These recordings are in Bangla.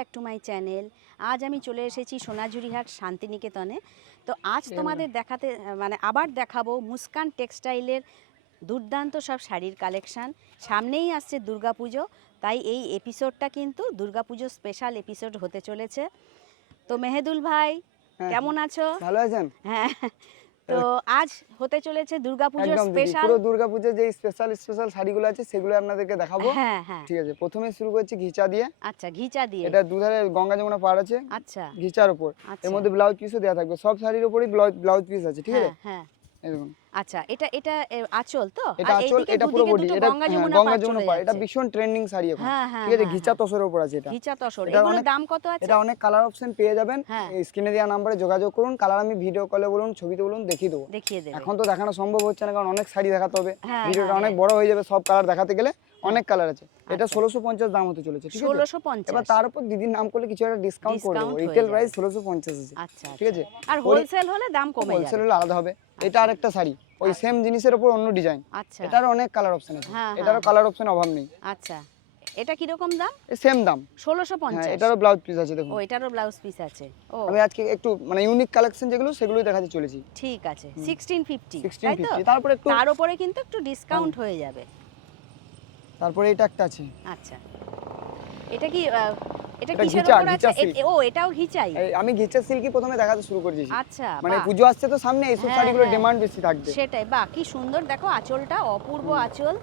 Back to my channel. আজ আমি চলে এসেছি সোনাঝুরিহাট শান্তিনিকেতনে। তো আজ তোমাদের দেখাতে আবার দেখাবো মুস্কান টেক্সটাইলের দুর্দান্ত সব শাড়ির কালেকশান। সামনেই আসছে দুর্গাপুজো, তাই এই এপিসোডটা কিন্তু দুর্গাপুজো স্পেশাল এপিসোড হতে চলেছে। তো মেহেদুল ভাই কেমন আছো? ভালো আছেন? হ্যাঁ, তো আজ হতে চলেছে দুর্গাপুজোর একদম স্পেশাল। পুরো দুর্গাপূজার যে স্পেশাল শাড়িগুলো আছে সেগুলো আপনাদেরকে দেখাবো। হ্যাঁ হ্যাঁ, ঠিক আছে, প্রথমে শুরু করছি ঘিচা দিয়ে। আচ্ছা, ঘিচা দিয়ে। এটা দুধারে গঙ্গা যমুনা পার আছে। আচ্ছা, ঘিচার উপর এর মধ্যে ব্লাউজ পিসও দেওয়া থাকবে। সব শাড়ির উপরই ব্লাউজ পিস আছে, ঠিক আছে? হ্যাঁ, এই দেখুন, আচ্ছা, এটা আঁচল তো? এটা আঁচল, এটা পুরো বডি। এটা গঙ্গা যমুনা পার, এটা ভীষণ ট্রেন্ডিং শাড়ি এখন। ঠিক আছে, ঘিচা তসরের উপর আছে এটা। ঘিচা তসর, এগুলোর দাম কত আছে? এটা অনেক কালার অপশন পেয়ে যাবেন। স্ক্রিনে দেওয়া নম্বরে যোগাযোগ করুন। কালার আমি ভিডিও কলে বলুন, ছবিতে বলুন, দেখিয়ে দেবো। এখন তো দেখানো সম্ভব হচ্ছে না, কারণ অনেক শাড়ি দেখাতে হবে, ভিডিওটা অনেক বড় হয়ে যাবে, সব কালার দেখাতে গেলে। অনেক কালার আছে। এটা 1650 দাম হতে চলেছে, ঠিক আছে? 1650। এবার তার উপর দিদির নাম করলে কিছু একটা ডিসকাউন্ট করে দেবো। রিটেল প্রাইস 1650 আছে। আচ্ছা, ঠিক আছে? আর হোলসেল হলে দাম কমে যাবে। হোলসেল হলে আলাদা হবে। এটা আরেকটা শাড়ি, ওই সেম জিনিসের উপর অন্য ডিজাইন। আচ্ছা, এটারও অনেক কালার অপশন আছে। এটারও কালার অপশন অভাব নেই। আচ্ছা, এটা কি রকম দাম? সেম দাম 1650। এটারও ব্লাউজ পিস আছে, দেখুন। ও, এটারও ব্লাউজ পিস আছে। ও, আমি আজকে একটু ইউনিক কালেকশন যেগুলো সেগুলোই দেখাতে চলেছি। ঠিক আছে, 1650 তাই তো? তারপরে একটু তার উপরে কিন্তু একটু ডিসকাউন্ট হয়ে যাবে। তারপরে এটা একটা আছে। আচ্ছা, এটা কি এটা এটা কিসের ঘিচা, উপর আছে? ঘিচা silk। ও, এটাও ঘিচাই। আমি ঘিচা সিল্কই প্রথমে দেখাতে শুরু করেছি। আচ্ছা, পুজো আসছে তো সামনে, এইসব শাড়িগুলো ডিমান্ড বেশি থাকবে। সেটাই। বাহ, কি সুন্দর দেখো আঁচলটা, অপূর্ব আঁচল।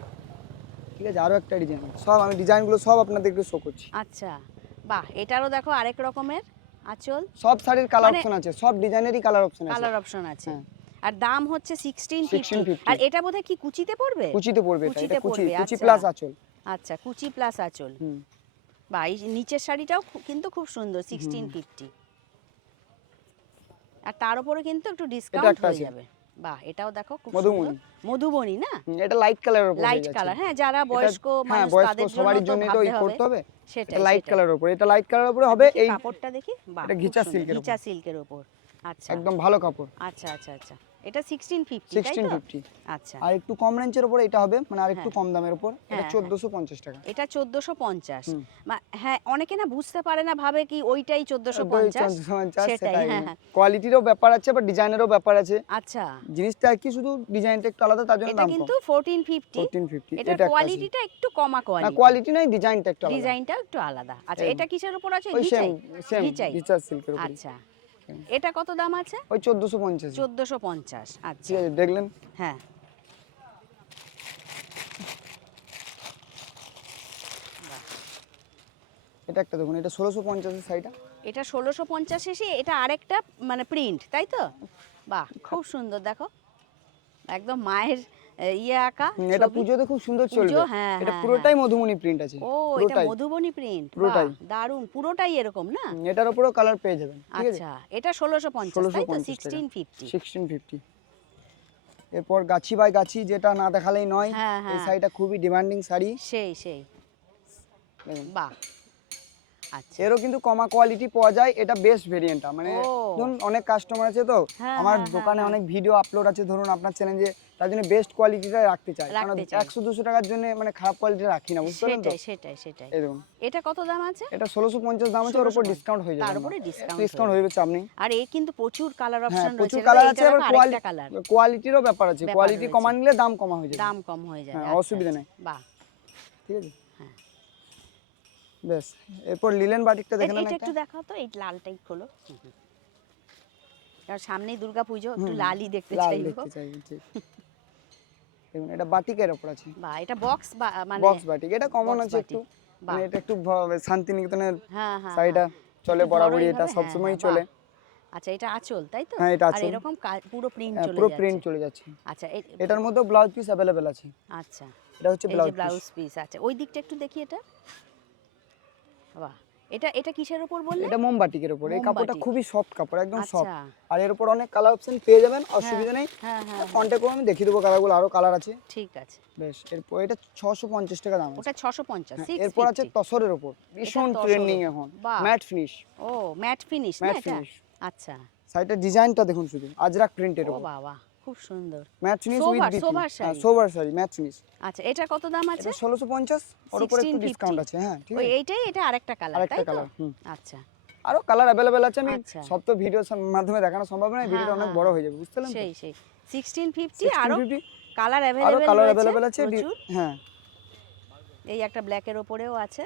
ঠিক আছে, আরো একটা ডিজাইন। সব আমি ডিজাইনগুলো সব আপনাদেরকে শো করছি। আচ্ছা, বাহ, এটারও দেখো আরেক রকমের আঁচল। সব শাড়ির কালার অপশন আছে, সব ডিজাইনেরই কালার অপশন আছে। কালার অপশন আছে। আর দাম হচ্ছে 1650। আর এটা বোধহয় কি কুচিতে পড়বে? কুচিতে পড়বে, এটা কুচি আচ্ছা। প্লাস আঁচল। আচ্ছা, কুচি প্লাস আঁচল। বাহ, এই নিচের শাড়িটাও কিন্তু খুব সুন্দর, 1650। আর তার উপরে কিন্তু একটু ডিসকাউন্ট হয়ে যাবে। বাহ, এটাও দেখো খুব সুন্দর। মধুবনী না? এটা লাইট কালারের উপর। লাইট কালার, হ্যাঁ, যারা বয়স্ক মানুষ তাদের জন্য সবার তো জন্য তো করতে হবে। সেটা লাইট কালারের উপর। এটা লাইট কালারের উপরে হবে। এই কাপড়টা দেখি, বাহ, এটা ঘিচা সিল্কের উপর। ঘিচা সিল্কের উপর। আচ্ছা, একদম ভালো কাপড়। আচ্ছা আচ্ছা আচ্ছা, এটা 1650, তাই তো? 1650। আচ্ছা, আর একটু কম রেঞ্জের উপর এটা হবে, আর একটু কম দামের উপর। এটা 1450 টাকা। এটা 1450। হ্যাঁ, অনেকে না বুঝতে পারে না, ভাবে কি ওইটাই 1450। সেটাই, হ্যাঁ। কোয়ালিটিরও ব্যাপার আছে, বা ডিজাইনেরও ব্যাপার আছে। আচ্ছা, জিনিসটা কি শুধু ডিজাইনটা একটু আলাদা, তার জন্য দাম কম। এটা কিন্তু 1450। এটার কোয়ালিটিটা একটু কমা কোয়ালিটি। না, কোয়ালিটি নয়, ডিজাইনটা একটু আলাদা। ডিজাইনটা একটু আলাদা। আচ্ছা, এটা কিসের উপর আছে? ঘিচাই। ঘিচা সিল্কের উপর। আচ্ছা, এটা কত দাম আছে? ওই 1450। 1450। আচ্ছা, ঠিক আছে, দেখলেন? হ্যাঁ। এটা একটা দেখুন, এটা 1650 এর শাড়িটা। এটা 1650 এসে এটা আরেকটা প্রিন্ট, তাই তো? বাহ, খুব সুন্দর দেখো, একদম মায়ের আঁকা। এটা পুজোতে খুব সুন্দর চলবে। এটা হ্যাঁ, পুরোটাই মধুবনী প্রিন্ট আছে। ও, এটা মধুবনী প্রিন্ট, পুরোটাই দারুন, পুরোটাই এরকম না? এটার উপরেও কালার পেয়ে যাবেন। ঠিক আছে, আচ্ছা, এটা 1650, তাই তো? 1650। এরপর গাছি বাই গাছি, যেটা না দেখালেই নয়। এই শাড়িটা খুবই ডিমান্ডিং শাড়ি। সেই বাহ। আচ্ছা, এরও কিন্তু কমা কোয়ালিটি পাওয়া যায়। এটা বেস্ট ভেরিয়েন্টটা, ধরুন অনেক কাস্টমার আছে তো, আমার দোকানে অনেক ভিডিও আপলোড আছে, ধরুন আপনার চ্যানেলে, তার জন্য বেস্ট কোয়ালিটিটা রাখতে চাই। কারণ 100-200 টাকার জন্য খারাপ কোয়ালিটি রাখি না, বুঝতে পারলেন তো? সেটাই। এই দেখুন, এটা কত দাম আছে? এটা 1650 দাম আছে, ওর উপর ডিসকাউন্ট হয়ে যাবে। তার উপরে ডিসকাউন্ট হয়ে যাবে আপনি। আর এই কিন্তু প্রচুর কালার অপশন রয়েছে। প্রচুর কালার আছে, আর কোয়ালিটিরও ব্যাপার আছে। কোয়ালিটি কমা নিলে দাম কমা হয়ে যাবে। দাম কম হয়ে যাবে, অসুবিধা নেই। বাহ, ঠিক আছে, বেশ। এরপর লিলেন বাটিকটা দেখেন। এটা একটু দেখাও তো, এই লালটাই খোলো। আর সামনেই দুর্গাপুজো, একটু লালই দেখতে চাইবো। দেখুন, এটা বাটিকের উপর আছে। বাহ, এটা বক্স বক্স বাটিক। এটা কমন আছে একটু, এটা একটু শান্তিনিকেতনের শাড়িটা চলে বরাবরই, এটা সব সময়ই চলে। আচ্ছা, এটা আঁচল, তাই তো? হ্যাঁ, এটা আর আঁচল। এরকম পুরো প্রিন্ট চলে যাচ্ছে। আচ্ছা, এটার মধ্যে ব্লাউজ পিস अवेलेबल আছে। আচ্ছা, এটা হচ্ছে ব্লাউজ পিস। আচ্ছা, ওই দিকটা একটু দেখি। এটা বাহ, এটা কিসের উপর বললে? এটা মোমবাটিকের উপর। এই কাপড়টা খুবই সফট কাপড়, একদম সফট। আর এর উপর অনেক কালার অপশন পেয়ে যাবেন, অসুবিধা নেই। কন্টাক্ট করুন, আমি দেখিয়ে দেবো কালারগুলো, আরো কালার আছে। ঠিক আছে, বেশ। এরপর এটা 650 টাকা দাম আছে। ওটা 650। এরপর আছে তসরের উপর, ভীষণ ট্রেন্ডিং এখন, ম্যাট ফিনিশ। ও, ম্যাট ফিনিশ না এটা? আচ্ছা, শাড়িটার ডিজাইনটা দেখুন শুধু, আজরাক প্রিন্টের উপর। ও বাবা, খুব সুন্দর mat finish with BP, sober sari. Sober sari mat finish. আচ্ছা, এটা কত দাম আছে? এটা 1650, ওর উপরে একটু 1650 ডিসকাউন্ট আছে। হ্যাঁ ঠিক ওই আছে, এইটাই, এটা আরেকটা কালার, আরেকটা তাই তো? কালার। আচ্ছা আরো কালার अवेलेबल আছে, আমি আচ্ছা। সব তো ভিডিওর মাধ্যমে দেখানো সম্ভব নয়, ভিডিওটা অনেক বড় হয়ে যাবে, বুঝতে পারলেন তো? সেই 1650 আরো 1650 কালার আরো কালার अवेलेबल अवेलेबल আছে। প্রচুর। হ্যাঁ এই একটা ব্ল্যাকের উপরেও আছে।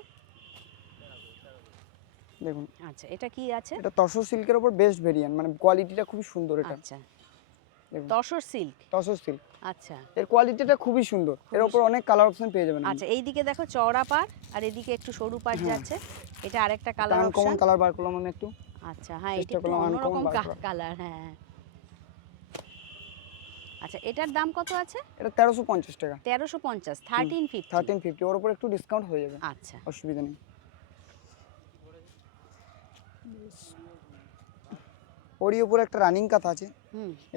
দেখুন, আচ্ছা, এটা কি আছে? এটা তসর সিল্কের উপর বেস্ট ভেরিয়েন্ট, মানে কোয়ালিটিটা খুবই সুন্দর। এটা আচ্ছা, দেখুন, তসর সিল্ক। তসর সিল্ক, আচ্ছা এর কোয়ালিটিটা খুবই সুন্দর, এর উপর অনেক কালার অপশন পেয়ে যাবেন। আচ্ছা, এইদিকে দেখো চওড়া পাড়, আর এদিকে একটু সরু পাড় যাচ্ছে। এটা আরেকটা কালার আনকমন অপশন। কালার বার করলাম আমি একটু। আচ্ছা হ্যাঁ, এটা চেষ্টা একটু করলাম অন্যরকম uncommon বার করার। কালার। হ্যাঁ আচ্ছা, এটার দাম কত আছে? এটা 1350 টাকা। 1350, 1350। 1350, ওর উপর একটু ডিসকাউন্ট হয়ে যাবে, আচ্ছা অসুবিধা নেই। ওরই উপর একটা রানিং কাঁথা আছে,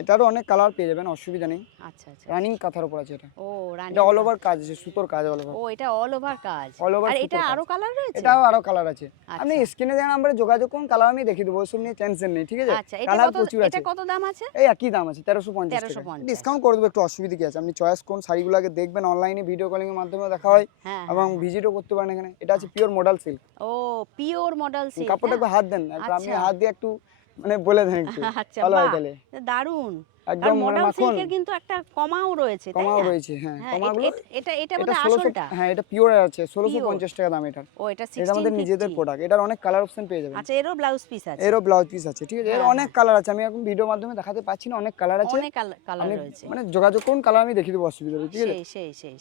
এটারও অনেক কালার পেয়ে যাবেন, অসুবিধা নেই। আচ্ছা আচ্ছা, রানিং কাঁথার উপর আছে এটা। ও রানী, এটা অল ওভার কাজ আছে, সুতোর কাজ অল ওভার। ও এটা অল ওভার কাজ। All over আর সুতোর এটা কাজ। আরো কালার রয়েছে? এটাও আরো কালার আছে, আচ্ছা। আপনি স্ক্রিনে দেওয়া নম্বরে যোগাযোগ করুন, কালার আমি দেখিয়ে দেবো, ওসব নিয়ে টেনশন নেই, ঠিক আছে? আচ্ছা, এটা কালার কত, প্রচুর এটা আছে। কত দাম আছে? এই একই দাম আছে, 1350 টাকা। 1350। ডিসকাউন্ট করে দেবো, একটু অসুবিধা কি আছে? আপনি চয়েস করুন, শাড়িগুলো আগে দেখবেন, অনলাইনে ভিডিও কলিং এর মাধ্যমে দেখা হয়, হ্যাঁ এবং ভিজিটও করতে পারেন এখানে। এটা আছে পিওর মডেল সিল্ক। ও পিওর মডেল সিল্ক। কাপড়টা একটু হাত দেন, একটু আপনি হাত দিয়ে একটু মানে বলে দেন একটু, আচ্ছা, ভালো হয় বাহ, তাহলে। দারুন। একদম মডেল মাখন। সিল্কের কিন্তু একটা কমাও রয়েছে, তাই কমাও না? রয়েছে, হ্যাঁ কমাগুলো। এটা এটা বোধহয় 1600, আসলটা। হ্যাঁ এটা পিওর আছে, 1650 টাকা দাম এটার। ও এটা এটা আমাদের 1650। নিজেদের প্রোডাক্ট, এটার অনেক কালার অপশন পেয়ে যাবেন। আচ্ছা, এরও ব্লাউজ পিস আছে? এরও ব্লাউজ পিস আছে, ঠিক আছে? এর হ্যাঁ, অনেক কালার আছে, আমি এখন ভিডিওর মাধ্যমে দেখাতে পাচ্ছি না, অনেক কালার আছে। অনেক কালার আপনি রয়েছে। মানে যোগাযোগ করুন, কালার আমি দেখিয়ে দেবো, অসুবিধা নেই, ঠিক আছে? সেই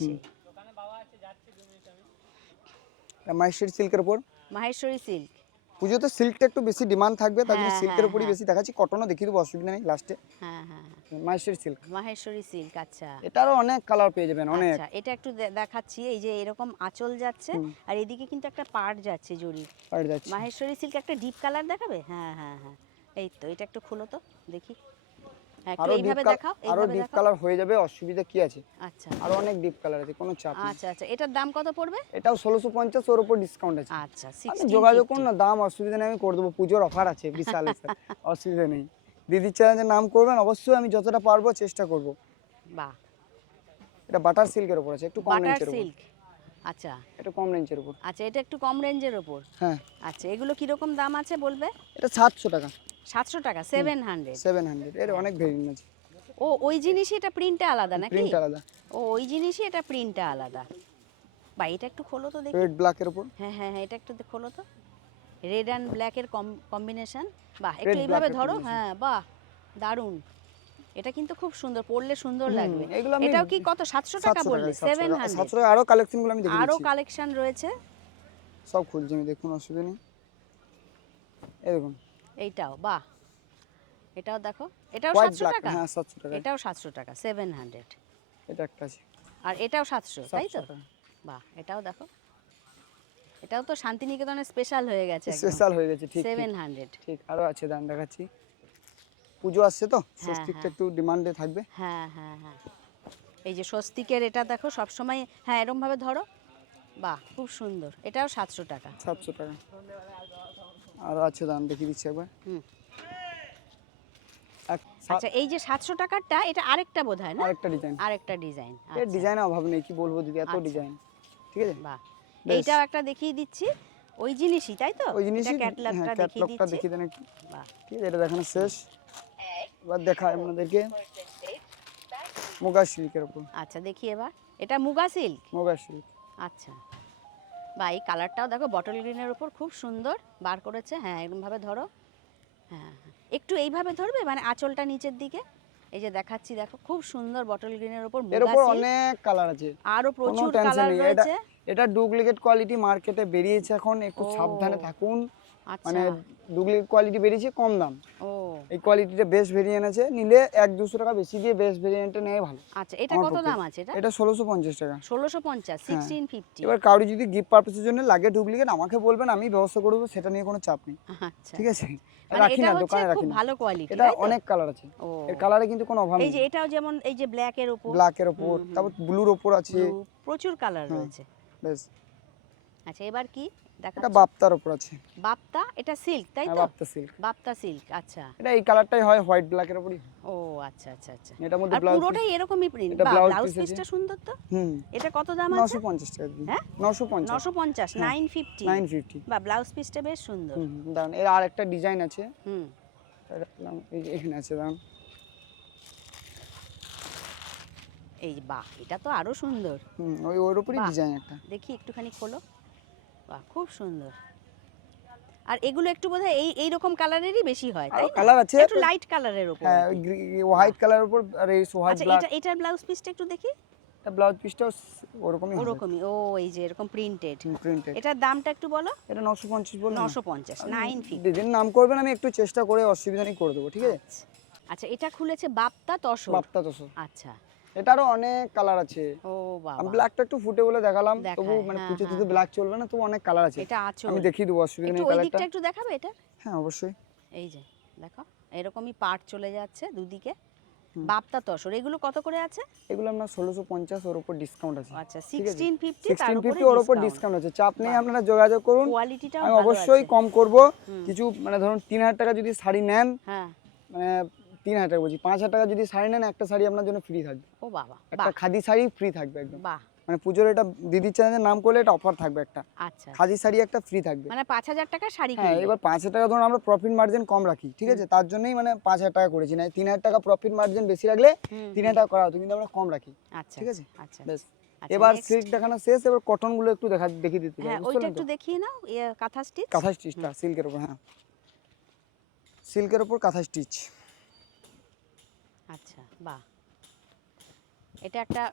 মাহেশ্বরী সিল্কের উপর। মাহেশ্বরী সিল্ক। পুজোতে সিল্কটা একটু বেশি ডিমান্ড থাকবে, তার জন্য হ্যাঁ, সিল্কের হ্যাঁ, উপরই হ্যাঁ। বেশি দেখাচ্ছি, কটনও দেখিয়ে দেবো, অসুবিধা নেই লাস্টে। হ্যাঁ হ্যাঁ, মাহেশ্বরী সিল্ক, মাহেশ্বরী সিল্ক। আচ্ছা এটারও অনেক কালার পেয়ে যাবেন, অনেক। আচ্ছা, এটা একটু দেখাচ্ছি। এই যে এরকম আঁচল যাচ্ছে, আর এদিকে কিন্তু একটা পাড় যাচ্ছে জরি। পাড় যাচ্ছে। মাহেশ্বরী সিল্ক একটা ডিপ কালার দেখাবে? হ্যাঁ হ্যাঁ হ্যাঁ, এই তো, এটা একটু খুলো তো দেখি। হ্যাঁ, একটু এইভাবে দেখাও, আরো এইভাবে ডিপ দেখাও। কালার হয়ে যাবে, অসুবিধা কি আছে? আচ্ছা আরো অনেক ডিপ কালার আছে, কোনো চাপ নেই। আচ্ছা আচ্ছা, এটার দাম কত পড়বে? এটাও 1650, ওর উপর ডিসকাউন্ট আছে। আচ্ছা, আপনি যোগাযোগ করুন না, দাম অসুবিধা নেই, আমি করে দেবো, পুজোর অফার আছে বিশাল, অসুবিধা নেই। দিদির চ্যানেলের নাম করবেন, অবশ্যই আমি যতটা পারবো চেষ্টা করব। বাহ, এটা বাটার সিল্কের উপর আছে, একটু কম বাটার রেঞ্জের উপর। সিল্ক। আচ্ছা এটা কম রেঞ্জের উপর। আচ্ছা, এটা একটু কম রেঞ্জের উপর। হ্যাঁ, আচ্ছা, এগুলো কিরকম দাম আছে বলবে? এটা 700 টাকা। 700 টাকা, 700। 700, এর অনেক ভেরিয়েন্ট আছে। ও ওই জিনিসই, এটা প্রিন্টটা আলাদা নাকি? প্রিন্ট আলাদা। ও ওই জিনিসই, এটা প্রিন্টটা আলাদা। বা এটা একটু খোলো তো দেখি। রেড ব্ল্যাকের উপর। হ্যাঁ হ্যাঁ হ্যাঁ, এটা একটু খোলো তো। রেড অ্যান্ড ব্ল্যাকের কম্বিনেশন। বাহ, Red একটু এইভাবে black এর ধরো। combination। হ্যাঁ বাহ, দারুণ। এটা কিন্তু খুব সুন্দর, পরলে সুন্দর লাগবে। এগুলো আমি এটাও কি কত, 700 টাকা 700 বললে? 700 700। টাকা। আরো কালেকশনগুলো আমি দেখিয়ে আরো দিচ্ছি, কালেকশন রয়েছে। সব খুলছি আমি, দেখুন, অসুবিধা নেই। এই দেখুন, এইটাও বাহ, এটাও দেখো, এটাও হোয়াইট 700 ব্ল্যাক, টাকা। হ্যাঁ 700 টাকা। এটাও 700 টাকা, 700। এটা একটা আছে, আর এটাও 700, তাই তো? 700 টাকা। বাহ, এটাও দেখো, এটাও তো শান্তিনিকেতনের স্পেশাল হয়ে গেছে একদম। স্পেশাল হয়ে গেছে, ঠিক ঠিক 700। ঠিক। আরো আছে, দাম দেখাচ্ছি। পুজো আসছে তো, স্বস্তিকটা একটু ডিমান্ডে থাকবে। হ্যাঁ হ্যাঁ হ্যাঁ, এই যে স্বস্তিকের, এটা দেখো সবসময়। হ্যাঁ, এরকম ভাবে ধরো। বাহ, খুব সুন্দর। এটাও 700 টাকা। 700 টাকা। আরো আছে, দাম দেখিয়ে দিচ্ছি একবার। হুম। এক- আচ্ছা, এই যে 700 টাকারটা, এটা আরেকটা বোধহয় না? আরেকটা ডিজাইন। আরেকটা ডিজাইন। এর ডিজাইনের অভাব নেই, কি বলবো দিদি, এত আচ্ছা। ডিজাইন, ঠিক আছে? বাহ, বেশ। এইটাও একটা দেখিয়ে দিচ্ছি। ওই জিনিসই, তাই তো? ওই জিনিসই, ক্যাটলগটা হ্যাঁ দেখিয়ে ক্যাটলগটা দিচ্ছি। দেখিয়ে দেন একটু, বাহ, ঠিক আছে? এটা দেখানো শেষ, এবার দেখায় আপনাদেরকে মুগা সিল্কের উপর। আচ্ছা দেখি এবার। এটা মুগা সিল্ক। মুগা সিল্ক। আচ্ছা, বা এই কালারটাও দেখো, বটল গ্রিনের উপর খুব সুন্দর বার করেছে। হ্যাঁ, এরকম ভাবে ধরো। হ্যাঁ হ্যাঁ, একটু এইভাবে ধরবে, মানে আঁচলটা নিচের দিকে। এই যে দেখাচ্ছি, দেখো খুব সুন্দর বটল গ্রিনের উপর এর মুগা উপর সিল্ক। অনেক কালার আছে, আরো কোনো প্রচুর টেনশন কালার নেই। রয়েছে। এটা ডুপ্লিকেট কোয়ালিটি মার্কেটে বেরিয়েছে এখন, একটু ও। সাবধানে থাকুন। আচ্ছা। মানে ডুপ্লিকেট কোয়ালিটি বেরিয়েছে, কম দাম। ও এই কোয়ালিটিটা বেস্ট ভেরিয়েন্ট আছে, নিলে 1-200 টাকা বেশি দিয়ে বেস্ট ভেরিয়েন্টটা নেওয়া ভালো। আচ্ছা, এটা আমার কত পক্ষে। দাম আছে? এটা এটা 1650 টাকা। 1650, হ্যাঁ। 1650। এবার কারো যদি গিফট পারপাসের জন্য লাগে ডুপ্লিকেট, আমাকে বলবেন, আমি ব্যবস্থা করে দেবো, সেটা নিয়ে কোনো চাপ নেই, আচ্ছা, ঠিক আছে? মানে রাখি এটা না, হচ্ছে দোকানে রাখি খুব না। ভালো কোয়ালিটি। এটা অনেক কালার আছে, ও, এর কালারে কিন্তু কোনো অভাব এই নেই। যে এটাও যেমন, এই যে ব্ল্যাকের উপর, ব্ল্যাকের উপর, তারপর ব্লুর উপর আছে। প্রচুর কালার হ্যাঁ। রয়েছে। বেশ, আচ্ছা এবার কি এটা দেখাচ্ছ? বাপ্তার উপর আছে। বাপ্তা, এটা সিল্ক তাই হ্যাঁ তো? বাপ্তা সিল্ক। বাপ্তা সিল্ক, আচ্ছা। এটা এই কালারটাই হয় হোয়াইট ব্ল্যাকের উপরই। ও আচ্ছা আচ্ছা আচ্ছা। এটার মধ্যে আর ব্লাউজ পুরোটাই এরকমই প্রিন্ট। এটা বাহ, ব্লাউজ ব্লাউজ পিস আছে। পিসটা সুন্দর তো। হুম। এটা কত দাম আছে? 950 টাকা দিন। হ্যাঁ 950 950, হ্যাঁ। 950। 950। বাহ, ব্লাউজ পিসটা বেশ সুন্দর। হুম দাঁড়ান, এর আর একটা ডিজাইন আছে। হুম। এই যে এখানে আছে দাঁড়ান। এই বাহ, এটা তো আরো সুন্দর। হুম ওর উপরই বাহ, ডিজাইন একটা। দেখি একটুখানি খোলো। বাহ, খুব সুন্দর। আর এগুলো একটু বোধহয় এই রকম কালারেরই বেশি হয় আর তাই না? কালার আছে একটু লাইট কালারের উপর। হ্যাঁ হোয়াইট কালারের উপর আর এই হোয়াইট আচ্ছা ব্ল্যাক। এটার ব্লাউজ পিসটা একটু দেখি। এটা ব্লাউজ পিসটাও ওরকমই হবে। ওরকমই, ও এই যে এরকম প্রিন্টেড। প্রিন্টেড। এটার দামটা একটু বলো। এটা 950 বললাম। 950, 950। দিদির নাম করবেন, আমি একটু চেষ্টা করে অসুবিধা নেই করে দেবো, ঠিক আছে? আচ্ছা এটা খুলেছে বাপ্তা তসর। বাপ্তা তসর। আচ্ছা। এটারও অনেক কালার আছে। ও বাবা। আমি ব্ল্যাকটা একটু ফুটে বলে দেখালাম, তবু মানে হ্যাঁ, পুজো হ্যাঁ, তুই ব্ল্যাক চলবে না, তবু অনেক কালার আছে। এটা আঁচল। আমি দেখিয়ে দেবো, অসুবিধা একটু নেই ওই কালারটা। দিকটা একটু দেখাবে এটা? হ্যাঁ অবশ্যই। এই যে দেখো এরকমই পাট চলে যাচ্ছে দুদিকে। বাপ্তা তসর, এগুলো কত করে আছে? এগুলো আমরা 1650, ওর উপর ডিসকাউন্ট আছে। আচ্ছা 1650, তার উপরে 1650 ওর উপর ডিসকাউন্ট আছে, চাপ নেই, আপনারা যোগাযোগ করুন। কোয়ালিটিটাও আমি ভালো অবশ্যই আছে। কম করব কিছু, মানে ধরুন 3000 টাকা যদি শাড়ি নেন, হ্যাঁ মানে 3000 টাকা বলছি, 5000 টাকা যদি শাড়ি নেন, একটা শাড়ি আপনার জন্য ফ্রি থাকবে। ও বাবা, একটা খাদি শাড়ি ফ্রি থাকবে একদম। বাহ। মানে পুজোর এটা দিদির চ্যানেলের নাম করলে এটা অফার থাকবে একটা। আচ্ছা খাদি শাড়ি একটা ফ্রি থাকবে। মানে 5000 টাকা শাড়ি হ্যাঁ, কিনলে। এবার 5000 টাকা ধরুন আমরা প্রফিট মার্জিন কম রাখি, ঠিক আছে? তার জন্যই মানে 5000 টাকা করেছি, না 3000 টাকা প্রফিট মার্জিন বেশি রাখলে 3000 টাকা করা হতো, কিন্তু আমরা কম রাখি। আচ্ছা ঠিক আছে? আচ্ছা। বেশ। আচ্ছা, এবার next। সিল্ক দেখানো শেষ, এবার কটন গুলো একটু দেখিয়ে দিতে হ্যাঁ পারি, ওইটা বুঝলেন একটু তো? দেখিয়ে নাও, কাঁথা স্টিচ। কাঁথা স্টিচটা সিল্কের উপর, হ্যাঁ সিল্কের উপর কাঁথা স্টিচ। আচ্ছা বাহ, এটা একটা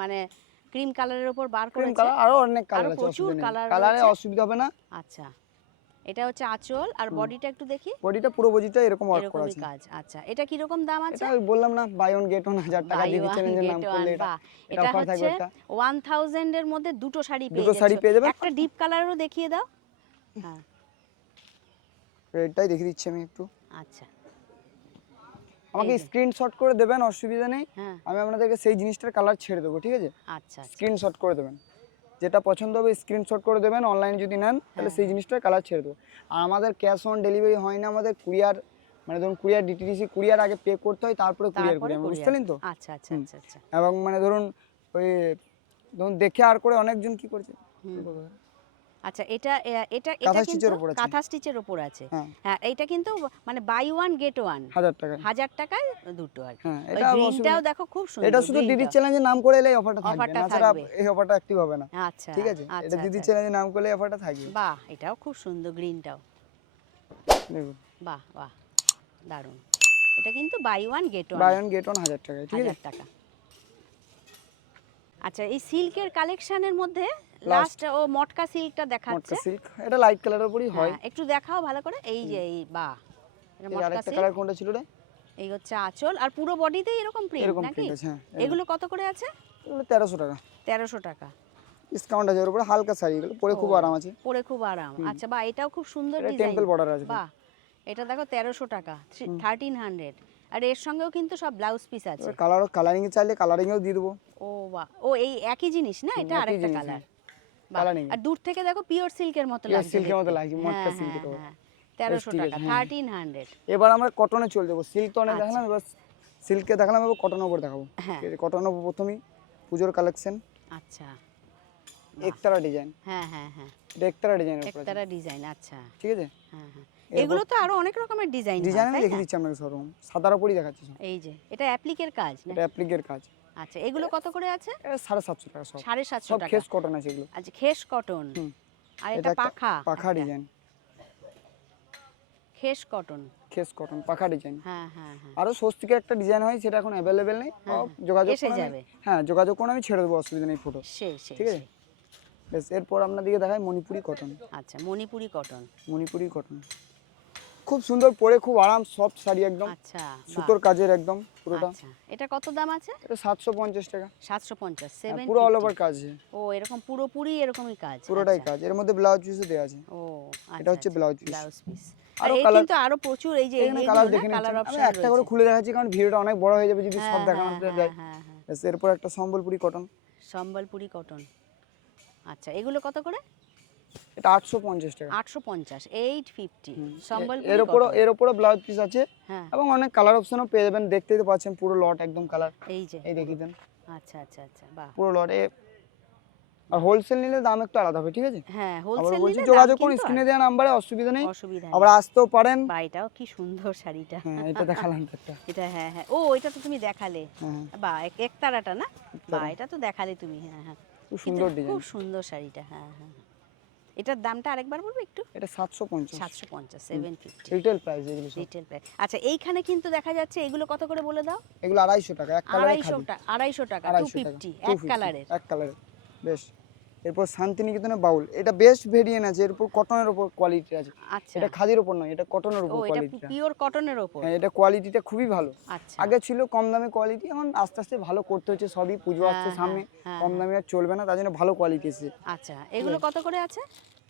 মানে ক্রিম কালারের উপর বার ক্রিম করেছে। কালার, আরো অনেক কালার আরো আছে, প্রচুর অসুবিধা নেই, কালার কালারে রয়েছে। অসুবিধা হবে না। আচ্ছা এটা হচ্ছে আঁচল, আর বডিটা একটু দেখি। বডিটা পুরো বডিটা এরকম ওয়ার্ক করা এরকমই আছে। কাজ। আচ্ছা এটা কি রকম দাম আছে? এটা ওই বললাম না, বাই ওয়ান গেট ওয়ান, 1000 টাকা Buy দিদি one, চ্যানেলের নাম get করলে one, এটা বাহ। এটা এটা অফার থাকবে হচ্ছে একটা। 1000 এর মধ্যে দুটো শাড়ি দুটো শাড়ি পেয়ে যাবেন। একটা ডিপ কালারও দেখিয়ে দাও। হ্যাঁ এটাই দেখিয়ে দিচ্ছি আমি একটু। আচ্ছা আমাকে এই যে। স্ক্রিনশট করে দেবেন, অসুবিধা নেই। হ্যাঁ আমি আপনাদেরকে সেই জিনিসটার কালার ছেড়ে দেবো, ঠিক আছে? আচ্ছা স্ক্রিনশট করে দেবেন, যেটা পছন্দ হবে স্ক্রিনশট করে দেবেন। অনলাইনে যদি নেন তাহলে সেই জিনিসটার কালার ছেড়ে দেবো। আর আমাদের ক্যাশ অন ডেলিভারি হয় না, আমাদের কুরিয়ার, মানে ধরুন কুরিয়ার ডিটিডিসি কুরিয়ার আগে পে করতে হয়, তারপরে কুরিয়ার করি আমরা, বুঝতে পারলেন তো? আচ্ছা আচ্ছা আচ্ছা আচ্ছা। এবং মানে ধরুন ওই ধরুন দেখে আর করে অনেকজন কি করছে। আচ্ছা এটা এটা এটা কাঁথা কিন্তু স্টিচের উপর আছে। কাঁথা স্টিচের উপর আছে। হ্যাঁ হ্যাঁ এটা কিন্তু মানে বাই ওয়ান গেট ওয়ান, 1000 টাকা। 1000 টাকায় দুটো আর কি। হ্যাঁ ওই এটা গ্রিনটাও দেখো খুব সুন্দর। এটা শুধু দিদির চ্যানেলের নাম করে এলে অফারটা থাকবে, অফারটা না ছাড়া থাকবে। এই অফারটা অ্যাক্টিভ হবে না। আচ্ছা ঠিক আছে? এটা আচ্ছা দিদির আচ্ছা। চ্যানেলের নাম করলে অফারটা থাকবে। বাহ এটাও খুব সুন্দর, গ্রিনটাও দেখুন বাহ বাহ দারুণ। এটা কিন্তু buy one get buy one, one get one 1000 টাকা, ঠিক আছে? 1000 টাকা। আচ্ছা এই সিল্কের কালেকশনের মধ্যে Last। লাস্ট ও মটকা সিল্কটা মটকা দেখাচ্ছে। সিল্ক, এটা লাইট কালারের উপরই হয়। হ্যাঁ, একটু দেখাও ভালো করে। এই যে এই বাহ, এটা এই মটকা আরেকটা সিল্ক। কালার কোনটা ছিল রে? এই হচ্ছে আঁচল, আর পুরো বডিতেই এরকম প্রিন্ট এরকম নাকি? প্রিন্ট আছে, হ্যাঁ। এগুলো কত করে আছে? এগুলো 1300 টাকা 1300 টাকা। ডিসকাউন্ট আছে, ওর উপরে হালকা শাড়ি, এগুলো পরে খুব আরাম আছে। পরে খুব আরাম। আচ্ছা বাহ, এটাও খুব সুন্দর এটা ডিজাইন। টেম্পল বর্ডার আছে। বাহ এটা দেখো 1300 টাকা, 1300। আর এর সঙ্গেও কিন্তু সব ব্লাউজ পিস আছে। এবার কালারিং এ চাইলে কালারিংও দিয়ে দেবো। ও বাহ, ও এই একই জিনিস না, এটা একই আরেকটা জিনিস, কালার। কালারিং আর দূর থেকে দেখো পিওর সিল্কের মতো পিওর লাগছে। সিল্কের মতো দেখতে। লাগছে, মটকা হ্যাঁ, সিল্কের হ্যাঁ, উপর। হ্যাঁ। 1300 ঠিক টাকা, আছে, হ্যাঁ। 1300। এবার আমরা কটনে চলে যাবো। সিল্ক তো অনেক আচ্ছা। দেখালাম, এবার সিল্কে দেখালাম, এবার কটনের উপর দেখাবো। হ্যাঁ। কটনের উপর প্রথমেই পুজোর কালেকশন, আচ্ছা একতারা ডিজাইন। হ্যাঁ হ্যাঁ হ্যাঁ, এটা একতারা ডিজাইনের উপর আছে, একতারা ডিজাইন। আচ্ছা ঠিক আছে? হ্যাঁ হ্যাঁ। এগুলো তো আরো অনেক রকমের ডিজাইন ডিজাইন হয় আমি তাই দেখিয়ে না? দিচ্ছি আপনাকে সব রকম, সাদার উপরই দেখাচ্ছি সব। এই যে এটা অ্যাপ্লিকের কাজ না? এটা অ্যাপ্লিকের কাজ। আচ্ছা এগুলো কত করে আছে? এটা 750 টাকা সব। 750 সব টাকা। খেস কটন আছে এগুলো। আচ্ছা খেস কটন। আর এটা এটা একটা পাখা, পাখা একটা। ডিজাইন। খেস কটন। খেস কটন পাখা ডিজাইন। হ্যাঁ হ্যাঁ হ্যাঁ। আরো স্বস্তিকের একটা ডিজাইন হয়, সেটা এখন অ্যাভেলেবেল নেই। যোগাযোগ এসে করুন, যাবে। হ্যাঁ যোগাযোগ করুন, আমি ছেড়ে দেবো, অসুবিধা নেই ফটো। সে ঠিক আছে? বেশ, এরপর আপনাদেরকে দেখায় মণিপুরি কটন। আচ্ছা মণিপুরি কটন। মণিপুরি কটন খুব সুন্দর, পরে খুব আরাম, সফট শাড়ি একদম। আচ্ছা সুতোর কাজের একদম পুরোটা। আচ্ছা এটা কত দাম আছে? এটা 750 টাকা। 750, হ্যাঁ, 750। পুরো অল ওভার কাজ আছে। ও এরকম পুরোপুরি এরকমই কাজ। পুরোটাই আচ্ছা। কাজ, এর মধ্যে ব্লাউজ পিসও দেওয়া আছে। ও আচ্ছা, এটা হচ্ছে আচ্ছা, ব্লাউজ পিস। Blouse piece. আর আরো এই কালার, কিন্তু আরো প্রচুর, এই যে এখানে এইগুলো কালার না, দেখে কালার নিচ্ছেন। আমি অপশন একটা করে খুলে দেখাচ্ছি, কারণ ভিডিওটা অনেক বড় হয়ে যাবে যদি সব দেখানো যায়। হ্যাঁ হ্যাঁ। বেশ, এরপর একটা সম্বলপুরি কটন। সম্বলপুরি কটন। আচ্ছা, এগুলো কত করে? এটা 850 টাকা। 850, 850 সম্বলপুরি। এর উপরে ব্লাউজ পিস আছে হ্যাঁ, এবং অনেক কালার অপশনও পেয়ে যাবেন। দেখতেই তো পাচ্ছেন পুরো লট একদম কালার। এই যে এই দেখিয়ে দেন আচ্ছা আচ্ছা আচ্ছা, বাহ। পুরো লট। আর হোলসেল নিলে দাম একটু আলাদা হবে, ঠিক আছে? হ্যাঁ, আবার হোলসেল বলছি নিলে যোগাযোগ দাম করুন কিন্তু স্ক্রিনে দেওয়া নাম্বারে, অসুবিধা নেই। অসুবিধা আবার নেই। আসতেও পারেন। বা এটাও কি সুন্দর শাড়িটা। হ্যাঁ, এটা দেখালাম তো একটা। এটা হ্যাঁ হ্যাঁ, ও এটা তো তুমি দেখালে। হ্যাঁ, বা একতারাটা না? বা একতারা। এটা তো দেখালে তুমি। হ্যাঁ হ্যাঁ, খুব কিন্তু সুন্দর ডিজাইন। খুব সুন্দর শাড়িটা। হ্যাঁ হ্যাঁ, এটার দামটা আরেকবার বলবো একটু। এটা 750 750, 750 রিটেল প্রাইস এগুলো সব। Retail price. আচ্ছা, এইখানে কিন্তু দেখা যাচ্ছে এগুলো কত করে বলে দাও? এগুলো 250 টাকা এক কালারে। 250 টাকা, 250 টাকা, 250 এক 250 কালারের। এক কালারে। বেশ। এরপর শান্তিনিকেতনের বাউল, এটা বেস্ট ভেরিয়েন্ট আছে, এর উপর কটনের উপর কোয়ালিটি আছে। আচ্ছা, এটা খাদির উপর নয়, এটা কটনের ও উপর এটা কোয়ালিটিটা। পিওর কটনের ওপর। হ্যাঁ, এটা কোয়ালিটিটা খুবই ভালো। আচ্ছা, আগে ছিল কম দামি কোয়ালিটি, এখন আস্তে আস্তে ভালো করতে হচ্ছে, সবই পুজো হ্যাঁ, আসছে হ্যাঁ, সামনে, হ্যাঁ, কম দামি আর চলবে না, তার জন্য ভালো কোয়ালিটি এসেছে। আচ্ছা, এগুলো কত করে আছে?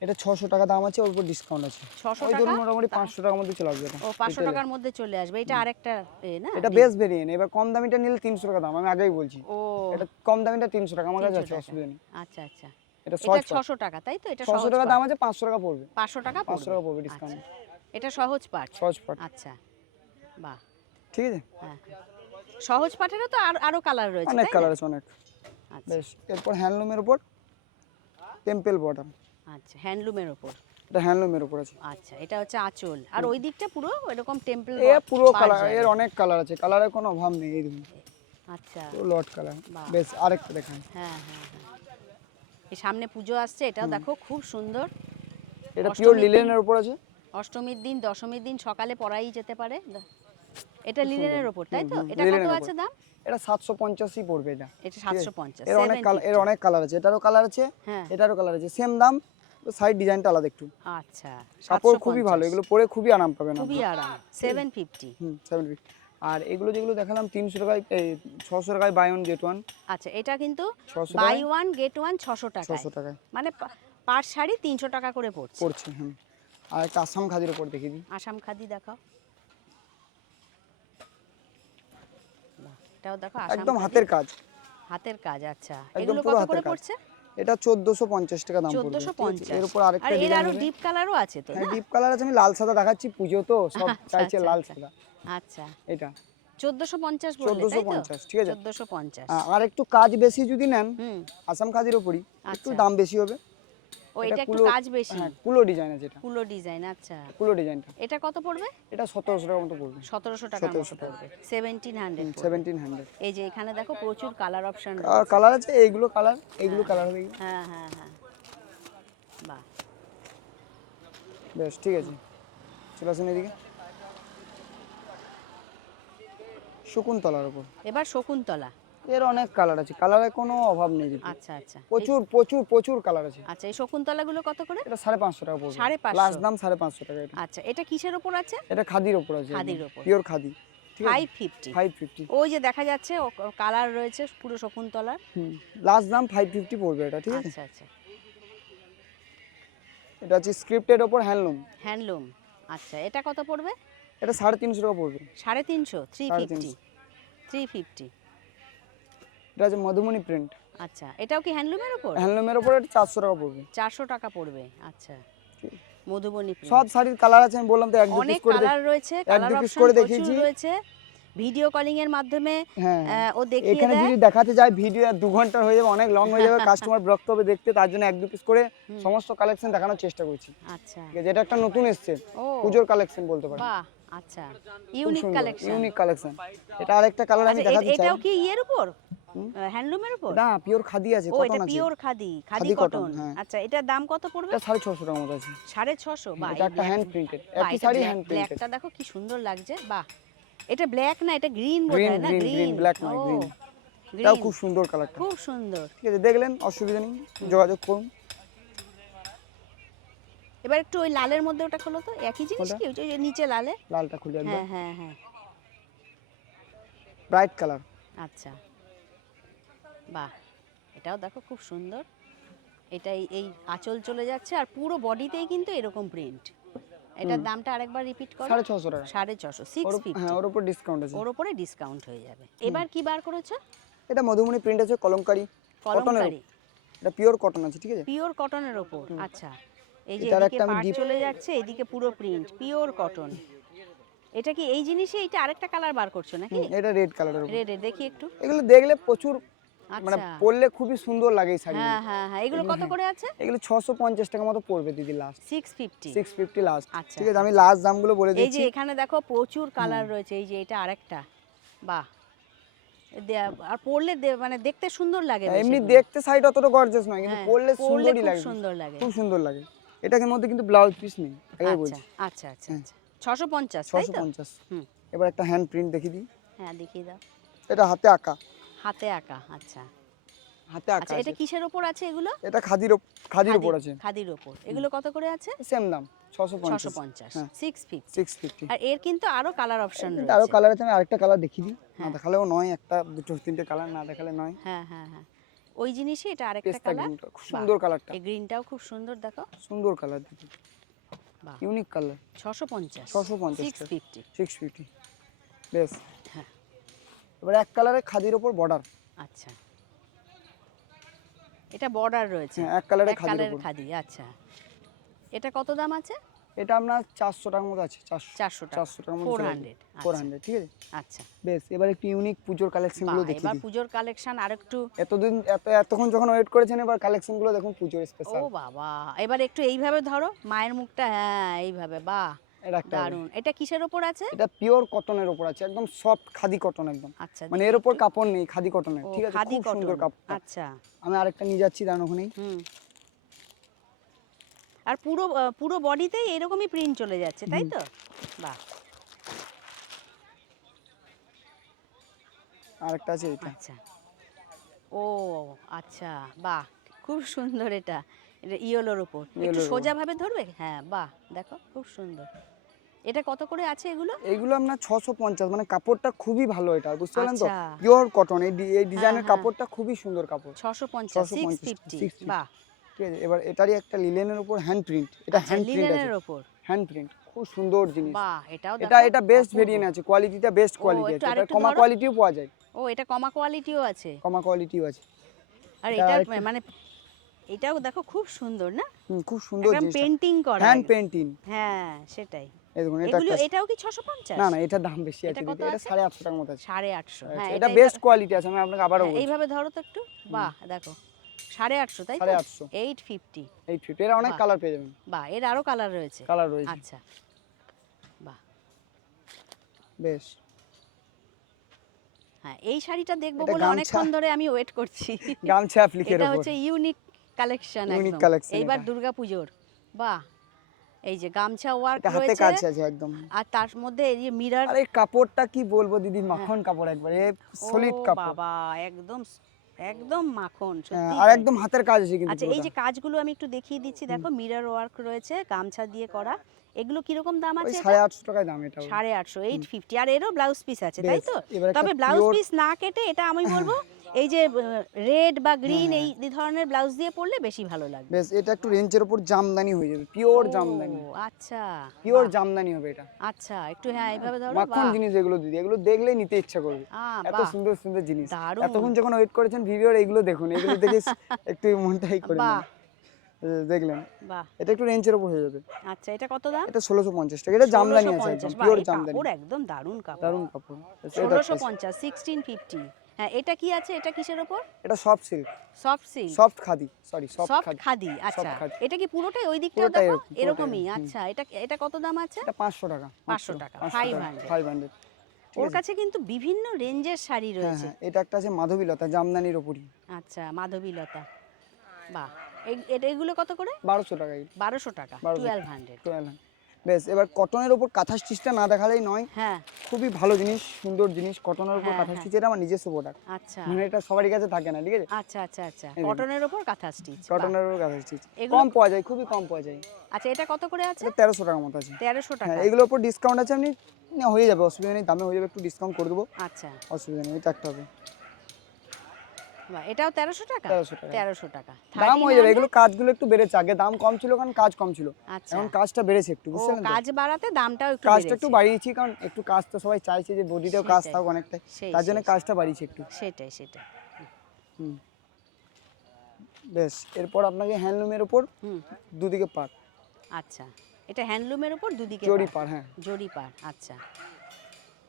এটা 600 টাকা দাম আছে, ওর উপর ডিসকাউন্ট আছে। 600 ওই ধরুন টাকা? মোটামুটি 500 টাকার মধ্যে চলে আসবে এটা। ও 500 টাকার মধ্যে চলে আসবে। এটা আরেকটা না? এটা বেস্ট ভেরিয়েন্ট। এবার কম দামিটা নিলে 300 টাকা দাম, আমি আগেই বলছি। ও, এটা কম দামিটা 300 টাকা আমার কাছে 300 আছে, টাকা। অসুবিধা নেই। আচ্ছা আচ্ছা, এটা এটা 600 টাকা, তাই তো? এটা 600 সহজ টাকা পাট। দাম আছে, 500 টাকা পড়বে। 500 টাকা 500 টাকা পড়বে আচ্ছা, ডিসকাউন্ট। এটা সহজ পাট। সহজ পাট, আচ্ছা, বাহ। ঠিক আছে? হ্যাঁ, সহজ পাটেরও তো আরো কালার রয়েছে, অনেক তাই কালার না? আছে, অনেক। আচ্ছা বেশ। এরপর হ্যান্ডলুমের উপর টেম্পল বটম, আচ্ছা, হ্যান্ডলুমের ওপর। এটা হ্যান্ডলুমের উপর আছে। আচ্ছা, এটা হচ্ছে আঁচল, আর ওই দিকটা পুরো এরকম টেম্পল পুরো কালার, এর অনেক কালার আছে, কালারের কোনো অভাব নেই। এই দেখুন আচ্ছা, পুরো লট কালার। বাহ। বেশ, আরেকটা দেখান। হ্যাঁ হ্যাঁ হ্যাঁ, এই সামনে পুজো আসছে, এটাও দেখো খুব সুন্দর। এটা পিওর অষ্টমীর লিলেনের দিন- উপর আছে। অষ্টমীর দিন, দশমীর দিন সকালে পরাই যেতে পারে। এটা লিনেনের ওপর, তাই তো? এটা কত লিলেনের আছে উপর। দাম? এটা 750ই পড়বে এটা। এটা 750, এর অনেক কালার, 750। কালার আছে, এটারও কালার আছে, হ্যাঁ, এটারও কালার আছে, সেম দাম, সাইড ডিজাইনটা আলাদা একটু। আচ্ছা, কাপড় খুবই 750, ভালো, এগুলো পরে খুবই আরাম পাবেন আপনি। খুবই আরাম। 750। 750। আর এগুলো যেগুলো দেখালাম 300 টাকায়, এই 600 টাকায় বাই ওয়ান গেট ওয়ান। আচ্ছা, এটা কিন্তু 600 বাই টাকায়? ওয়ান গেট ওয়ান 600 টাকা। 600 টাকায় মানে পার শাড়ি 300 টাকা করে পড়ছে। পড়ছে। আর একটা আসাম খাদির উপর দেখিয়ে দিই। আসাম খাদি দেখাও। বাহ, এটাও দেখো আসাম একদম খাদি। হাতের কাজ। হাতের কাজ। আচ্ছা, একদম এগুলো পুরো কত হাতের করে কাজ। পড়ছে? এটা 1450 টাকা দাম পড়বে। 1450। এর উপর আর আরেকটা এর ডিজাইন আরো হবে। ডিপ কালারও আছে তো, হ্যাঁ, না? ডিপ কালার আছে, আমি লাল সাদা দেখাচ্ছি, পুজো তো সব আচ্ছা, চাইছে আচ্ছা, লাল আচ্ছা। সাদা। আচ্ছা, এটা 1450 বললে, তাই তো? 1450, ঠিক আছে? 1450। আর একটু কাজ বেশি যদি নেন হুম, আসাম খাদির উপরই, একটু আচ্ছা। দাম বেশি হবে। ও, এটা একটু কাজ বেশি। হ্যাঁ, কুলো ডিজাইন আছে, এটা কুলো ডিজাইন। আচ্ছা, কুলো ডিজাইনটা। এটা কত পড়বে? এটা 1700 টাকার মতো পড়বে। 1700 টাকার মতো 1700 টাকা। পড়বে। 1700 পড়বে। 1700। এই যে এখানে দেখো প্রচুর কালার অপশন আর রয়েছে। কালার আছে, এইগুলো কালার, এইগুলো কালার হবে এগুলো। হ্যাঁ হ্যাঁ হ্যাঁ, বাহ। বেশ, ঠিক আছে, চলে আসুন এদিকে। শকুন্তলার উপর, এবার শকুন্তলা। এর অনেক কালার আছে, কালারের কোনো অভাব নেই দিদি। আচ্ছা আচ্ছা, প্রচুর প্রচুর প্রচুর কালার আছে। আচ্ছা, এই শকুন্তলা গুলো কত করে? এটা 550 টাকা পড়বে। 550? লাস্ট দাম 550 টাকা এটা। আচ্ছা, এটা কিসের ওপর আছে? এটা খাদির উপর আছে, খাদির ওপর। পিওর খাদি। ঠিক আছে? 550। 550। ওই যে দেখা যাচ্ছে কালার রয়েছে পুরো শকুন্তলার। লাস্ট দাম 550 পড়বে এটা, ঠিক আছে? আচ্ছা আচ্ছা, এটা হচ্ছে স্ক্রিপ্টেড উপর হ্যান্ডলুম। হ্যান্ডলুম। আচ্ছা, এটা কত পড়বে? এটা 350 টাকা পড়বে। 350, 350, 350। এটা হচ্ছে মধুমণি প্রিন্ট। আচ্ছা, এটাও কি হ্যান্ডলুমের ওপর? হ্যান্ডলুমের উপর এটা 400 টাকা পড়বে। 400 টাকা পড়বে। আচ্ছা, মধুবনী print। সব শাড়ির কালার আছে, আমি বললাম তো এক দু অনেক পিস করে কালার রয়েছে, এক কালার দু পিস অপশন করে প্রচুর দেখিয়েছি। রয়েছে। ভিডিও কলিং এর মাধ্যমে হ্যাঁ, ও দেখিয়ে এখানে দেয়। যদি দেখাতে যায় ভিডিও আর 2 ঘন্টা হয়ে যাবে, অনেক লং হয়ে যাবে, কাস্টমার বিরক্ত হবে দেখতে, তার জন্য এক দু পিস করে সমস্ত কালেকশন দেখানোর চেষ্টা করছি। আচ্ছা, ঠিক আছে? এটা একটা নতুন এসেছে, ও পুজোর কালেকশন বলতে পারেন। বাহ, আচ্ছা, ইউনিক কালেকশন। Unique collection. এটা আরেকটা কালার আমি দেখাতে চাই। এটাও কি ইয়ের উপর, হ্যান্ডলুমের উপর? না, পিওর খাদি আছে, ও, কটন এটা আছে। Pure khadi, khadi khadi cotton. cotton, হ্যাঁ। আচ্ছা, এটার দাম কত পড়বে? এটা 650 টাকার মতো আছে। 650। বাহ, এটা একটা হ্যান্ড প্রিন্টেড, একই এটা শাড়ি হ্যান্ড প্রিন্টেড। ব্ল্যাকটা দেখো কি সুন্দর লাগছে। বাহ, এটা ব্ল্যাক না, এটা গ্রিন গ্রিন বোধহয়, না? গ্রিন গ্রিন, গ্রিন, ব্ল্যাক নয়, গ্রিন। এটাও খুব সুন্দর কালারটা। খুব সুন্দর। ঠিক আছে, দেখলেন, অসুবিধা নেই, যোগাযোগ করুন। এবার একটু ওই লালের মধ্যে ওটা খোলো তো, একই জিনিস কোনটা? কি? ওই যে নিচে লালে। লালটা খুলে একদম হ্যাঁ হ্যাঁ হ্যাঁ, ব্রাইট কালার। আচ্ছা, বাহ, এটাও দেখো খুব সুন্দর। এটা এই আঁচল চলে যাচ্ছে, আর পুরো বডিতেই কিন্তু এরকম প্রিন্ট। এটার দামটা আরেকবার রিপিট করো। 650 টাকা। 650, হ্যাঁ, 650। ওর উপর ডিসকাউন্ট আছে। ওর উপরে ডিসকাউন্ট হয়ে যাবে। এবার কি বার করেছো? এটা মধুমণি প্রিন্ট আছে, কলমকারি, কটনের। কলমকারি। এটা পিওর কটন আছে, ঠিক আছে? পিওর কটনের উপর, আচ্ছা। এই যে এটার এদিকে একটা আমি পাট ডিপ চলে যাচ্ছে, এদিকে পুরো প্রিন্ট, পিওর কটন। এটা কি এই জিনিসই, এটা আরেকটা কালার বার করছো নাকি? এটা রেড কালারের উপর। রেড, দেখি একটু। এগুলো দেখলে প্রচুর মানে আচ্ছা, পরলে খুবই সুন্দর লাগে এই শাড়ি। হ্যাঁ হ্যাঁ হ্যাঁ, এগুলো কত করে আছে? এগুলো 650 টাকা মতো পড়বে দিদি, লাস্ট 650। 650 লাস্ট, আচ্ছা, ঠিক আছে? আমি লাস্ট দামগুলো বলে এই দিচ্ছি। যে এখানে দেখো প্রচুর কালার রয়েছে, এই যে এটা আরেকটা, বাহ। আর পরলে মানে দেখতে সুন্দর লাগে বেশ। এমনি এগুলো দেখতে সাইড অতটা গর্জিয়াস নয়, কিন্তু হ্যাঁ, পরলে সুন্দরই খুব লাগে, সুন্দর লাগে। খুব সুন্দর লাগে। এটার মধ্যে কিন্তু ব্লাউজ পিস নেই, আগে আচ্ছা বলছি। আচ্ছা আচ্ছা আচ্ছা, 650 তাই তো? 650। হুম, এবার একটা হ্যান্ড প্রিন্ট দেখিয়ে দিই। হ্যাঁ দেখিয়ে দাও। এটা হাতে আঁকা, হাতে আঁকা, আচ্ছা হাতে আঁকা আচ্ছা। এটা আছে। কিসের উপর আছে এগুলো? এটা খাদির উপর আছে। খাদির উপর। এগুলো কত করে আছে? সেম দাম, 650। 650, হ্যাঁ, 650। 650। আর এর কিন্তু আরো কালার অপশন কিন্তু আরো রয়েছে। কালার আছে, আমি আরেকটা কালার দেখিয়ে দিই। না হ্যাঁ। দেখালেও নয়, একটা দুটো তিনটে কালার না দেখালে নয়। হ্যাঁ হ্যাঁ হ্যাঁ, ওই জিনিসই এটা আরেকটা পেস্তা কালার। গ্রিনটা খুব সুন্দর কালারটা, এই গ্রিনটাও খুব সুন্দর, দেখো সুন্দর কালার দিদি, বাহ। Unique colour. 650, 650, 650। 650 বেশ। হ্যাঁ, এবার এক কালারে খাদির উপর বর্ডার। আচ্ছা, এটা বর্ডার রয়েছে। হ্যাঁ, এক কালারে এক খাদির কালারের উপর। খাদি, আচ্ছা। এটা কত দাম আছে? এটা আপনার 400 টাকার মতো আছে, 400 টাকা, 400 টাকার মতো 400, 400, ঠিক আছে? আচ্ছা। বেশ, এবার একটু ইউনিক পুজোর কালেকশনগুলো বাহ, দেখিয়ে এবার দিই। পুজোর কালেকশন আরেকটু। এতদিন এতক্ষণ যখন ওয়েট করেছেন, এবার কালেকশনগুলো দেখুন পুজোর ও স্পেশাল। বাবা, এবার একটু এইভাবে ধরো মায়ের মুখটা, হ্যাঁ এইভাবে, বাহ এটা একটা দারুন। এটা কিসের উপর আছে? এটা পিওর কটনের উপর আছে, একদম সফট খাদি কটন একদম। আচ্ছা, মানে দেখি এর উপর একটু। কাপড় নেই, খাদি কটনের, ও, ঠিক আছে? খাদি খুব সুন্দর কটন, কাপড়। আচ্ছা। আমি আরেকটা নিয়ে যাচ্ছি, দাঁড়ান ওখানেই। হুম। আর পুরো পুরো বডিতেই এরকমই প্রিন্ট চলে যাচ্ছে, তাই তো? বাহ। আরেকটা আছে এটা। আচ্ছা, ও আচ্ছা, বাহ খুব সুন্দর। এটা এটা ইয়েলোর উপর, একটু সোজা ভাবে ধরবে, হ্যাঁ বাহ, দেখো খুব সুন্দর। এটা কত করে আছে এগুলো? এগুলো আপনার 650, মানে কাপড়টা খুবই ভালো, এটা বুঝতে পারলেন তো? আচ্ছা, পিওর কটন, এই হ্যাঁ ডিজাইনের হ্যাঁ, কাপড়টা খুবই সুন্দর কাপড়। 650, 650, 650, বাহ। ঠিক আছে? এবার এটারই একটা লিলেনের উপর হ্যান্ড প্রিন্ট, এটা আচ্ছা, হ্যান্ড প্রিন্ট আছে, লিনেনের উপর, হ্যান্ড প্রিন্ট, খুব সুন্দর জিনিস। বাহ, এটাও এটা দেখো, এটা বেস্ট অপূর্ব। ভেরিয়েন্ট আছে, কোয়ালিটিটা বেস্ট কোয়ালিটি একটু আছে, এটা আরেকটু কমা ধরো। কোয়ালিটিও পাওয়া যায়। ও, এটা কমা কোয়ালিটিও আছে। কমা কোয়ালিটিও আছে। আর এটা এটা আরেকটা, মানে এটাও দেখো খুব সুন্দর না? খুব সুন্দর একদম জিনিস, পেন্টিং করা, হ্যান্ড পেইন্টিং। হ্যাঁ সেটাই। এই দেখুন, এটা এগুলো একটা, এটাও কি 650? না না, এটার দাম বেশি এটা আছে কত দিদি, এটা আছে? 850 টাকার মতো আছে। 850, হ্যাঁ এটা এটা বেস্ট কোয়ালিটি আছে, আমি আপনাকে আবারও হ্যাঁ, বলছি। এইভাবে ধরো তো একটু, বাহ দেখো 850, তাই তো? 850, 850, 850, এর অনেক বাহ। কালার পেয়ে যাবেন। বাহ, এর আরো কালার রয়েছে। কালার রয়েছে, আচ্ছা, বাহ। বেশ। হ্যাঁ, এই শাড়িটা দেখবো এটা বলে গামছা। অনেকক্ষণ ধরে আমি ওয়েট করছি। গামছা অ্যাপ্লিকের এটা উপর, হচ্ছে ইউনিক কালেকশন, ইউনিক একদম কালেকশন এইবার এটা। দুর্গাপুজোর, বাহ। এই যে গামছা ওয়ার্ক এটা হাতে রয়েছে, কাজ আছে একদম। আর তার মধ্যে এই যে মিরর। আরে কাপড়টা কি বলবো দিদি, মাখন কাপড় একবারে, সলিড ও কাপড়। বাবা, একদম একদম মাখন, সত্যি আর তাই। একদম হাতের কাজ আছে কিন্তু আচ্ছা, এই পুরোটা। যে কাজগুলো আমি একটু দেখিয়ে দিচ্ছি, দেখো মিরর ওয়ার্ক রয়েছে, গামছা দিয়ে করা। এগুলো কিরকম দাম ওই আছে? 850 টাকায় দাম এটা। 850, 850। আর এরও ব্লাউজ পিস আছে, তাই বেশ, তো? এবার একটা তবে ব্লাউজ pure- পিস না কেটে এটা আমি বলবো এই যে রেড বা গ্রিন এই ধরনের ব্লাউজ দিয়ে পরলে বেশি ভালো লাগবে। বেশ, এটা একটু রেঞ্জের উপর জামদানি হয়ে যাবে, পিওর ও, জামদানি, আচ্ছা, পিওর বাহ। জামদানি হবে এটা। আচ্ছা, একটু হ্যাঁ এইভাবে ধরো, মাখন বাহ। জিনিস এগুলো দিদি, এগুলো দেখলেই নিতে ইচ্ছা করবে, এত বাহ, সুন্দর সুন্দর জিনিস। দারুণ। এতক্ষণ যখন ওয়েট করেছেন ভিডিওর, এগুলো দেখুন, এগুলো দেখে একটু মনটাই করে বাহ, দেখলেন। বাহ। এটা একটু রেঞ্জের উপর হয়ে যাবে। আচ্ছা, এটা কত দাম? এটা 1650 টাকা, এটা জামদানি আছে, 1650, একদম বাহ, পিওর এই জামদানি, কাপড় একদম দারুণ কাপড়। দারুণ কাপড়। 1650, 1650। হ্যাঁ, এটা কি আছে? এটা কিসের উপর? এটা soft silk, soft silk, soft khadi, sorry soft soft khadi, khadi, আচ্ছা। খাদি। এটা কি পুরোটাই ওই দিকটাও পুরোটাই দেখো এরকম, পুরোটাই এরকমই? এরকম। আচ্ছা, এটা এটা কত দাম আছে? এটা 500 টাকা, 500 টাকা, 500। 500। ওর কাছে কিন্তু বিভিন্ন রেঞ্জের শাড়ি হ্যাঁ রয়েছে। হ্যাঁ, এটা একটা আছে মাধবীলতা, জামদানির উপরই, আচ্ছা, মাধবীলতা, বাহ। এগুলো কত করে? 1200 টাকা। 1200 টাকা, 1200। 1200। বেশ, এবার কটনের উপর কাঁথা স্টিচটা না দেখালেই নয়, হ্যাঁ, খুবই ভালো জিনিস, সুন্দর জিনিস, কটনের উপর হ্যাঁ, কাঁথা হ্যাঁ। স্টিচ, এটা আমার নিজস্ব প্রোডাক্ট, আচ্ছা মানে এটা সবারই কাছে থাকে না, ঠিক আছে? আচ্ছা আচ্ছা আচ্ছা, কটনের উপর কাঁথা স্টিচ, কটনের উপর কাঁথা স্টিচ এগুলো- কম পাওয়া যায়, খুবই কম পাওয়া যায়। আচ্ছা, এটা কত করে আছে? এটা 1300 টাকার মতো আছে। 1300 টাকা, হ্যাঁ, এগুলোর উপর ডিসকাউন্ট আছে, আপনি হয়ে যাবে, অসুবিধা নেই, দামে হয়ে যাবে, একটু ডিসকাউন্ট করে দেবো, আচ্ছা, অসুবিধা নেই। এটা একটা হবে, বাহ, এটাও 1300 টাকা, 1300 টাকা। 1300 টাকা, দাম হয়ে যাবে, 1300। এগুলো কাজগুলো একটু বেড়েছে, আগে দাম কম ছিল কারণ কাজ কম ছিল, আচ্ছা, এখন কাজটা বেড়েছে একটু, ও বুঝছেন তো? কাজ বাড়াতে দামটাও একটু কাজটা একটু বেড়েছে। বাড়িয়েছি, কারণ একটু কাজ তো সবাই চাইছে যে বডিতেও কাজ সেটাই, থাকুক অনেকটাই, সেই, তার জন্য সেই, কাজটা বাড়িয়েছি একটু। সেটাই সেটাই। হুম। বেশ, এরপর আপনাকে হ্যান্ডলুমের উপর দুদিকে পাড়। আচ্ছা, এটা হ্যান্ডলুমের উপর দুদিকে জরি পাড়। হ্যাঁ, জরি পাড়। আচ্ছা,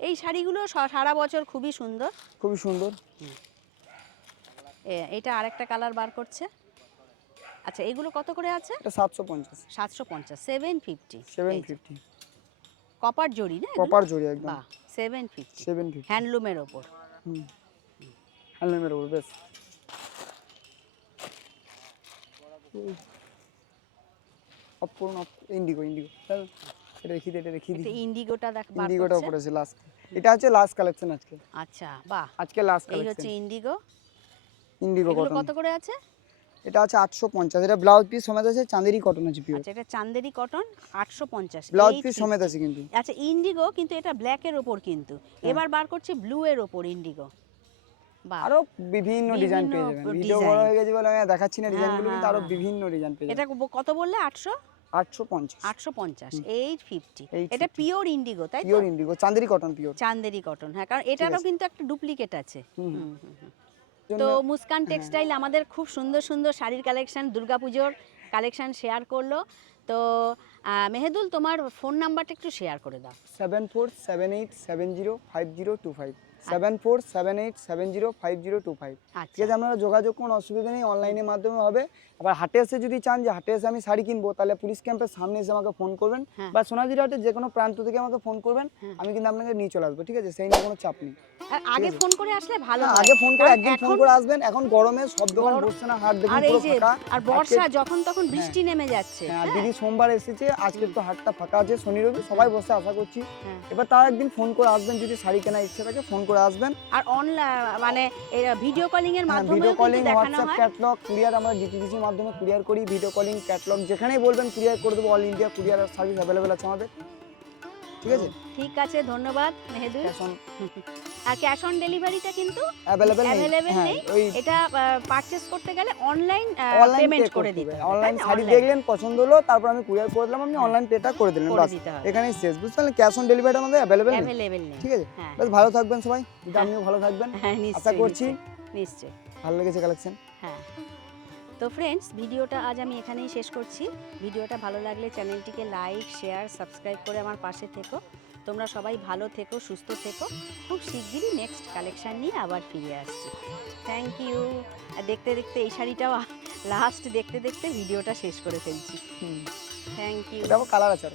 এই শাড়িগুলো সারা বছর খুবই সুন্দর, খুবই সুন্দর। এটা আরেকটা কালার বার করছে। আচ্ছা, এগুলো কত করে আছে? এটা 750। 750, 750। 750 কপার জরি না? কপার জরি একদম। বাহ, 750। 750 হ্যান্ডলুমের ওপর। হ্যান্ডলুমের উপর। বেশ, অফ করুন, অফ। ইন্ডিগো, ইন্ডিগো এটা দেখি, এটা দেখি। ইন্ডিগোটা বার করছে। ইন্ডিগোটা উপরে আছে লাস্ট। এটা হচ্ছে লাস্ট কালেকশন আজকে। আচ্ছা, বাহ, আজকে লাস্ট এই কালেকশন। হচ্ছে ইন্ডিগো। ইন্ডিগো এগুলো কটন কত করে আছে? এটা আছে 850। এটা ব্লাউজ পিস সমেত আছে, চাঁদেরি কটন আছে পিওর। আচ্ছা, এটা চাঁদেরি কটন, 850। ব্লাউজ পিস সমেত আছে কিন্তু। আচ্ছা, ইন্ডিগো কিন্তু এটা ব্ল্যাক এর উপর কিন্তু। এবার বার করছে ব্লু এর উপর ইন্ডিগো। বাহ, আরো বিভিন্ন ডিজাইন পেয়ে যাবেন। ভিডিও বড় হয়ে গেছে বলে আমি দেখাচ্ছি না ডিজাইনগুলো, কিন্তু আরো বিভিন্ন ডিজাইন পেয়ে যাবেন। এটা কত বললে? 850। 850, 850। এটা পিওর ইন্ডিগো, তাই তো? Pure indigo, Chanderi cotton pure. Chanderi cotton, হ্যাঁ, কারণ এটারও কিন্তু একটা ডুপ্লিকেট আছে। তো মুস্কান টেক্সটাইল আমাদের খুব সুন্দর সুন্দর শাড়ির কালেকশন, দুর্গাপুজোর কালেকশন শেয়ার করলো। তো মেহেদুল, তোমার ফোন নাম্বারটা একটু শেয়ার করে দাও। 7478705025। 7478705025। ঠিক আছে, আপনারা যোগাযোগ করুন, অসুবিধা নেই, অনলাইনের মাধ্যমে হবে। আবার হাটে এসে যদি চান যে হাটে এসে আমি শাড়ি কিনবো, তাহলে পুলিশ ক্যাম্পের সামনে এসে আমাকে ফোন করবেন, বা সোনাঝুরি হাটের যে কোনো প্রান্ত থেকে আমাকে ফোন করবেন, আমি কিন্তু আপনাকে নিয়ে চলে আসবো। ঠিক আছে, সেই নিয়ে কোনো চাপ নেই। আর আগে ফোন করে আসলে ভালো হয়। আগে ফোন করে, একদিন ফোন করে আসবেন। এখন গরমে সব দোকান বসছে না, হাট দেখুন পুরো ফাঁকা। আর বর্ষা যখন তখন বৃষ্টি নেমে যাচ্ছে। হ্যাঁ, দিদি সোমবার এসেছে, আজকে তো হাটটা ফাঁকা আছে, শনি রবি সবাই বসে, আশা করছি। এবার তার একদিন ফোন করে আসবেন, যদি শাড়ি কেনার ইচ্ছা থাকে ফোন করে আসবেন। আর অনলাইন মানে ভিডিও কলিং এর মাধ্যমে ভিডিও কলিং, দেখানো হোয়াটসঅ্যাপ, হয়। ক্যাটালগ, কুরিয়ার, আমরা ডিটিডিসির মাধ্যমে কুরিয়ার করি। ভিডিও কলিং, ক্যাটালগ যেখানেই বলবেন কুরিয়ার করে দেবো। All India courier service available আছে আমাদের। ঠিক আছে, ঠিক আছে, ধন্যবাদ মেহেদুল। আর ক্যাশ অন ডেলিভারিটা কিন্তু অ্যাভেলেবেল নেই। এটা পারচেজ করতে গেলে অনলাইন পেমেন্ট করে দিতে হবে। অনলাইন শাড়ি দেখলেন, পছন্দ হলো, তারপর আমি কুরিয়ার করে দিলাম, আপনি অনলাইন পেটা করে দিলেন, বাস এখানেই শেষ। বুঝতে পারলেন? ক্যাশ অন ডেলিভারিটা আমাদের অ্যাভেলেবেল নেই। ঠিক আছে, বেশ ভালো থাকবেন সবাই, আপনিও ভালো থাকবেন আশা করছি। নিশ্চয়ই ভালো লেগেছে কালেকশন। হ্যাঁ, তো ফ্রেন্ডস, ভিডিওটা আজ আমি এখানেই শেষ করছি। ভিডিওটা ভালো লাগলে চ্যানেলটিকে লাইক, শেয়ার, সাবস্ক্রাইব করে আমার পাশে থেকো। তোমরা সবাই ভালো থেকো, সুস্থ থেকো। খুব শিগগিরই নেক্সট কালেকশন নিয়ে আবার ফিরে আসছি। Thank you. আর দেখতে দেখতে এই শাড়িটাও লাস্ট দেখতে দেখতে ভিডিওটা শেষ করে ফেলছি। Thank you. এটাও কালার আছে।